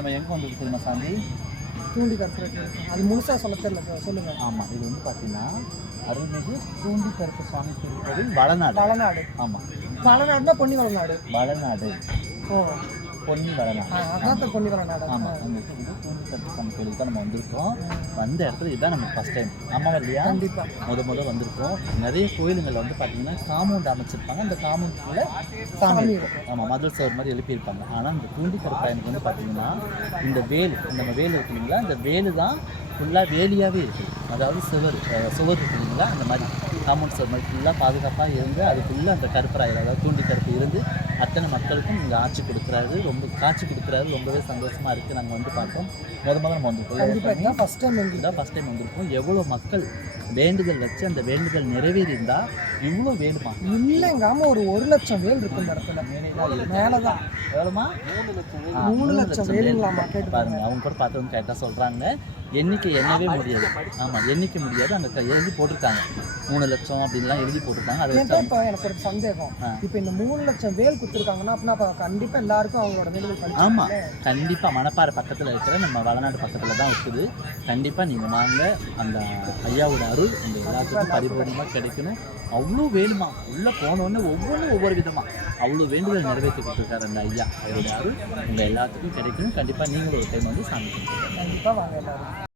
நம்ம எங்கே வந்து தெரியுமா சாமி? தூண்டி கருப்பு. அது முழுசாக சொல்ல தெரியல சார், சொல்லுங்கள். ஆமாம், இது வந்து பார்த்தீங்கன்னா அருள்மிகு தூண்டி கருப்பு சுவாமி திருக்கோவில் வளநாடு. வளநாடு. ஆமாம், வளநாடுனா பொன்னி வளநாடு. வளநாடு. ஓ, பொன்னி வளநாடு. அதான் பொன்னி வளநாடு. ஆமாம், அங்கே வந்து தூண்டி கருப்பு சுவாமி கோயிலுக்கு தான் நம்ம வந்திருக்கோம். வந்த இடத்துல இதுதான் நமக்கு ஃபஸ்ட் டைம். ஆமாம் இல்லையா? கண்டிப்பாக முத வந்திருக்கோம். நிறைய கோயிலுங்களில் வந்து பார்த்தீங்கன்னா காம்பவுண்ட் அமைச்சிருப்பாங்க. அந்த காம்பவுண்டுக்குள்ளே சாமி இருக்கும். ஆமாம், மதுள் சவர் மாதிரி எழுப்பியிருப்பாங்க. ஆனால் இந்த தூண்டி கருப்பாயனுக்கு வந்து பார்த்தீங்கன்னா இந்த வேல், நம்ம வேல் இருக்கு இல்லைங்களா, இந்த வேலு தான் ஃபுல்லாக வேலியாகவே இருக்குது. அதாவது சுவர் இருக்கு இல்லைங்களா, அந்த மாதிரி காம்பவுண்ட் சுவர் மாதிரி ஃபுல்லாக பாதுகாப்பாக இருந்து அதுக்குள்ளே அந்த கருப்பராயர், அதாவது தூண்டி கருப்பு இருந்து அத்தனை மக்களுக்கும் இங்கே ஆட்சி கொடுக்குறாரு. ரொம்ப காட்சி கொடுக்குறாரு. ரொம்பவே சந்தோஷமாக இருக்குது. நாங்கள் வந்து பார்த்தோம். முதல்ல நம்ம வந்திருக்கோம். ஃபஸ்ட் டைம் வந்திருக்கோம். எவ்வளோ மக்கள் வேண்டுதல் வச்சு அந்த வேண்டுதல் நிறைவேறி இருந்தால் இவ்வளோ வேணுமா? இல்லைங்க, ஆமாம், ஒரு 1 லட்சம் வேல் இருக்கு இந்த இடத்துல. மேலே தான் எவ்வளோமா? 3 லட்சம் வேலுங்களாமா. கேட்டு பாருங்க, அவங்க கூட பார்த்தவங்க கரெக்டாக சொல்கிறாங்க. எண்ணிக்கை எண்ணவே முடியாது. ஆமாம், எண்ணிக்க முடியாது. அங்கே எழுதி போட்டிருக்காங்க 3 லட்சம் அப்படின்லாம் எழுதி போட்டிருக்காங்க. அதை வச்சு இப்போ எனக்கு ஒரு சந்தேகம். இப்போ இந்த 3 லட்சம் வேல் கொடுத்துருக்காங்கன்னா அப்படின்னா அப்போ கண்டிப்பாக எல்லாருக்கும் அவங்களோட வேண்டுதல். ஆமாம், கண்டிப்பாக மணப்பாறை பக்கத்தில் இருக்கிற நம்ம வளநாடு பக்கத்தில் தான் இருக்குது. கண்டிப்பாக நீங்கள் வாங்க. அந்த ஐயாவோட அருள் உங்கள் எல்லாத்துக்கும் பரிபூர்ணமாக கிடைக்கணும். அவ்வளோ வேணுமா? உள்ளே போனோடனே ஒவ்வொரு விதமாக அவ்வளோ வேண்டுதல் நிறைவேற்றி கொடுத்துருக்காரு அந்த ஐயா. அவரோட அருள் உங்கள் எல்லாத்துக்கும் கிடைக்கணும். கண்டிப்பாக நீங்களும் ஒரு டைம் வந்து சாமி கண்டிப்பாக வாங்க எல்லாரும்.